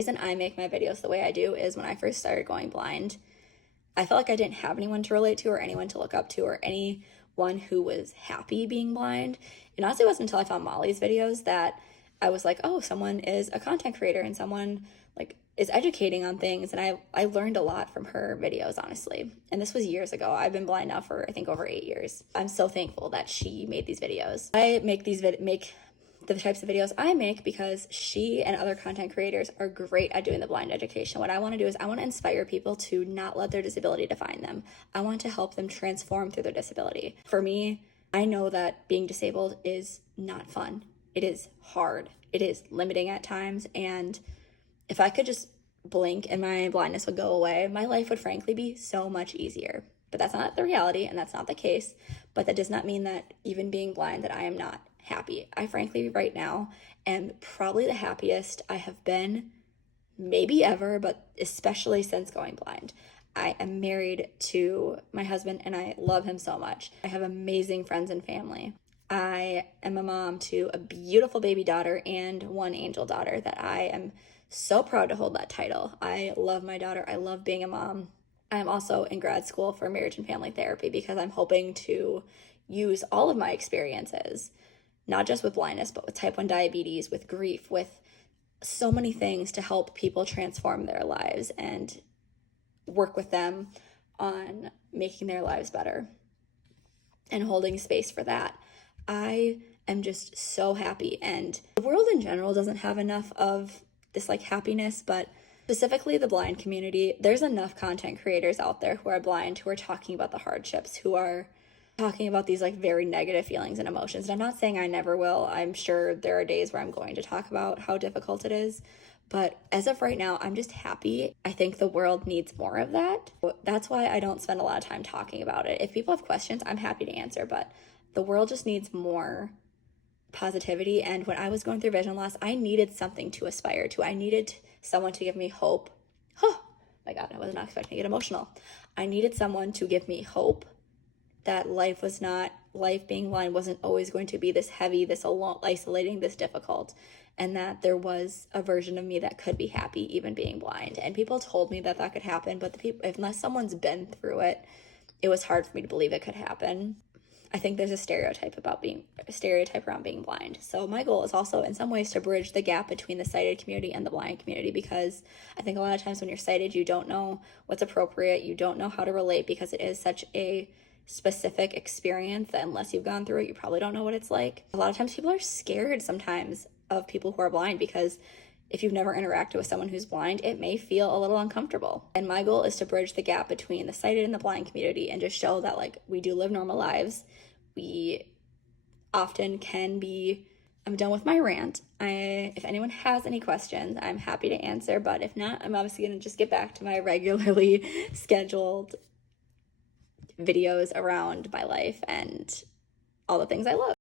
The reason I make my videos the way I do is when I first started going blind, I felt like I didn't have anyone to relate to or anyone to look up to or anyone who was happy being blind. And honestly, it wasn't until I found Molly's videos that I was like, oh, someone is a content creator and someone like is educating on things. And I learned a lot from her videos, honestly. And this was years ago. I've been blind now for I think over 8 years. I'm so thankful that she made these videos. I make the types of videos I make because she and other content creators are great at doing the blind education. What I want to do is I want to inspire people to not let their disability define them. I want to help them transform through their disability. For me, I know that being disabled is not fun. It is hard. It is limiting at times. And if I could just blink and my blindness would go away, my life would frankly be so much easier. But that's not the reality and that's not the case. But that does not mean that even being blind that I am not happy. I frankly right now am probably the happiest I have been maybe ever, but especially since going blind. I am married to my husband and I love him so much. I have amazing friends and family. I am a mom to a beautiful baby daughter and one angel daughter that I am so proud to hold that title. I love my daughter. I love being a mom. I'm also in grad school for marriage and family therapy because I'm hoping to use all of my experiences, not just with blindness, but with type 1 diabetes, with grief, with so many things to help people transform their lives and work with them on making their lives better and holding space for that. I am just so happy, and the world in general doesn't have enough of this like happiness, but specifically the blind community, there's enough content creators out there who are blind, who are talking about the hardships, who are talking about these like very negative feelings and emotions. And I'm not saying I never will. I'm sure there are days where I'm going to talk about how difficult it is. But as of right now, I'm just happy. I think the world needs more of that. That's why I don't spend a lot of time talking about it. If people have questions, I'm happy to answer, but the world just needs more positivity. And when I was going through vision loss, I needed something to aspire to. I needed someone to give me hope. Oh my God, I was not expecting to get emotional. I needed someone to give me hope that life being blind wasn't always going to be this heavy, this isolating, this difficult, and that there was a version of me that could be happy even being blind. And people told me that that could happen, but unless someone's been through it, it was hard for me to believe it could happen. I think there's a stereotype around being blind. So my goal is also in some ways to bridge the gap between the sighted community and the blind community, because I think a lot of times when you're sighted, you don't know what's appropriate, you don't know how to relate, because it is such a specific experience that unless you've gone through it, you probably don't know what it's like. A lot of times people are scared sometimes of people who are blind, because if you've never interacted with someone who's blind, it may feel a little uncomfortable. And my goal is to bridge the gap between the sighted and the blind community and just show that like we do live normal lives. We often can be. I'm done with my rant. If anyone has any questions, I'm happy to answer, but if not, I'm obviously going to just get back to my regularly scheduled videos around my life and all the things I love.